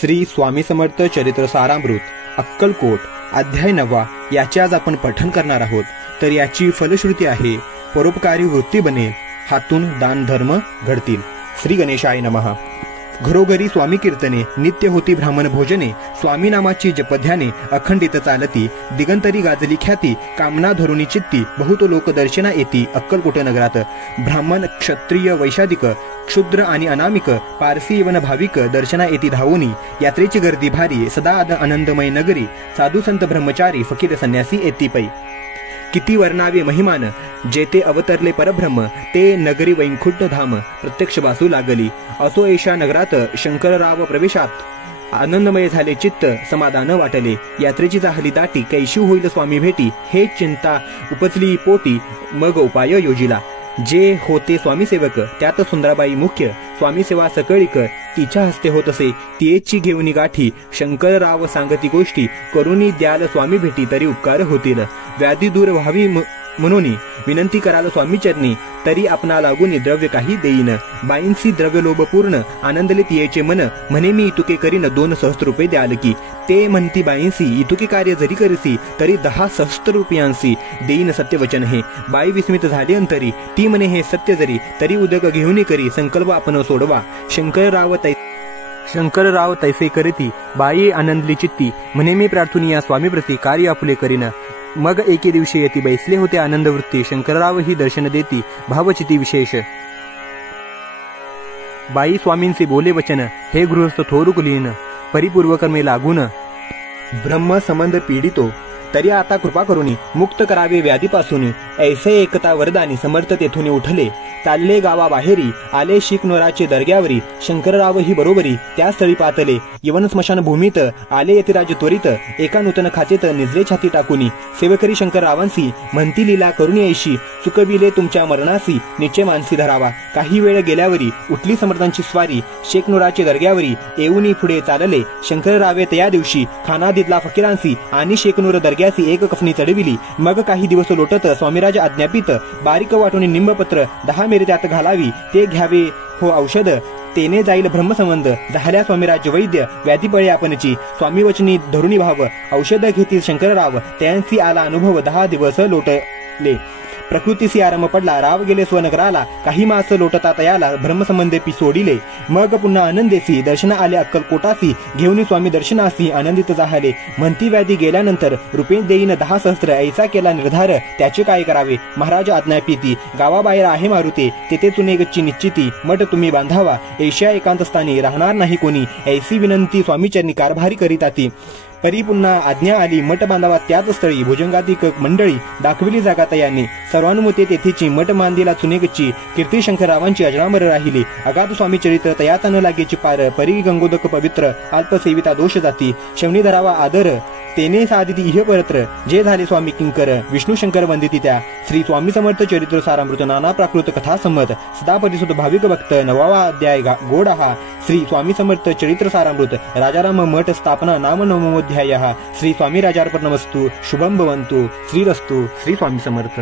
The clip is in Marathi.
श्री स्वामी समर्थ चरित्र सारामृत अक्कलकोट अध्याय 9 याचे आज आपण पठण करणार आहोत। तर याची फलश्रुती आहे, परोपकारी वृत्ती बनेल, हातून दान धर्म घडतील। श्री गणेशाय नमः। घरोघरी स्वामी कीर्तने, नित्य होती ब्राह्मण भोजने, स्वामी नामाची जपध्याने अखंडित चालती, दिगंतरी गाजली ख्याती, कामना धरुणी चित्ती, बहुत लोक दर्शना येती अक्कलकोट नगरात। ब्राह्मण क्षत्रिय वैशादिक, क्षुद्र आणि अनामिक, पारसी वन भाविक दर्शना येती धावोनी, यात्रेची गर्दी भारी, सदा आनंदमय नगरी, साधू संत ब्रह्मचारी फकीर संन्यासी येती पै। किती वर्णावे महिमान, जेथे अवतरले परब्रह्म, ते नगरी वैकुंठ धाम प्रत्यक्ष वासू लागली। असो ऐशा नगरात शंकरराव प्रवेशात, आनंदमय झाले चित्त, समाधान वाटले, यात्रेची झाली दाटी, कैशी होईल स्वामी भेटी, हे चिंता उपजली पोटी, मग उपाय योजिला। जे होते स्वामी सेवक, त्यात सुंदराबाई मुख्य, स्वामी सेवा सकळीक, तिच्या हस्ते होत असे, तियेची घेऊनी गाठी, शंकरराव सांगती गोष्टी, करुणी द्याल स्वामी भेटी, तरी उपकार होतील। व्याधी दूर व्हावी म्हणून विनंती कराल स्वामी चरणी, तरी आपणा लागून द्रव्य काही देईन। बाईंसी द्रव्य लोभ पूर्ण, आनंदले तियेचे मन, म्हणे मी इतुके करीन 2 सहस्त्र रुपये द्याल की। ते म्हणती बाईंसी, इतुके कार्य जरी करीसी, तरी 10 सहस्त्र रुपयांसी देईन सत्यवचन हे। बाई विस्मित झाली अंतरी, ती म्हणे हे सत्य जरी, तरी उदक घेऊन करी, संकल्प आपण सोडवा। शंकरराव तैसे करीती, बाई आनंदली चित्ती, म्हणे मी प्रार्थनी या स्वामी प्रती, कार्य आपले करीन। मग एके दिवशी येती बैसले होते आनंद वृत्ती, शंकरराव ही दर्शन देती, भावचिती विशेष। बाई स्वामींचे बोले वचन, हे गृहस्थ थोरुक लीन, परिपूर्वकर्मे लागून ब्रह्म संबंध पीडितो, तरी आता कृपा करुनी मुक्त करावे व्याधीपासून। ऐसे एकता वरदानी समर्थ तेथून उठले, चालले गावा बाहेरी, आले शिकनोराचे दर्ग्यावरी, शंकरराव ही बरोबरी त्या स्थळी पातले। यवन स्मशान भूमीत आले यतिराज त्वरित, एका नूतन खाचेत निजले छाती टाकुनी। सेवकरी शंकररावांसी म्हणती लीला करुणी ऐशी, चुकविले तुमच्या मरणासी, निश्चय मानसी धरावा। काही वेळ गेल्यावरी उठली समर्थांची स्वारी, शेकनोराचे दर्ग्यावरी येऊनी पुढे चालले। शंकररावे त्या दिवशी खाना दिदला फकीरांसी, आणि शेकनूर दर्ग्यासी एक कफनी चढविली। मग काही दिवस लोटत स्वामीराज आज्ञापित, बारीक वाटून निंबपत्र 10 मेरे त्यात घालावी, ते घ्यावे हो औषध, तेने जाईल ब्रह्मसंबंध, झाल्या स्वामीराज वैद्य, व्याधीपळे आपणची, स्वामी वचनी धरुणी भाव, औषध घेतील शंकरराव, त्यांची आला अनुभव, 10 दिवस लोटले। प्रकृतीसी आराम पडला, राव गेले स्वनगराला, काही मास लोटता तयाला, ब्रह्मसंबंधे पी सोडिले। मग पुन्हा आनंदेसी दर्शन आले अक्कलकोटासी, घेऊन स्वामी दर्शनासी आनंदित झाले। म्हणती व्याधी गेल्यानंतर रुपये देईन 10 सहस्त्र, ऐसा केला निर्धार, त्याचे काय करावे, महाराज आज्ञापिती। गावाबाहेर आहे मारुते, तेथे तुने गच्ची निश्चिती, मठ तुम्ही बांधावा, ऐशा एकांत स्थानी राहणार नाही कोणी, ऐसी विनंती स्वामीचरणी कारभारी करीताती। परी पुन्हा आज्ञा आली, मठ बांधावा त्याच स्थळी, भुजंगाधिक मंडळी दाखविली जागा तयाने, सर्वानुमते तेथेची मठ मांदिला चुनेगची, कीर्ती शंकररावांची अजरामर राहिली। अगाध स्वामी चरित्र तयाचा न लागेची पार, परी गंगोदक पवित्र, अल्पसेविता दोष जाती, शवनी धरावा आदर, तेने साधिती इह परत्र, जे झाले स्वामी किंकर, विष्णू शंकर वंदिती त्या। श्री स्वामी समर्थ चरित्र सारामृत नाना प्राकृत कथा संमत, सदा परिसुत भाविक भक्त, 9वा अध्याय गोड हा। श्री स्वामी समर्थ चरित्र सारामृत राजाराम मठ स्थापना नाम 9मोऽध्यायः। श्री स्वामी राजार्पणमस्तु, शुभम भवन्तु, श्रीरस्तु, श्री स्वामी समर्थ।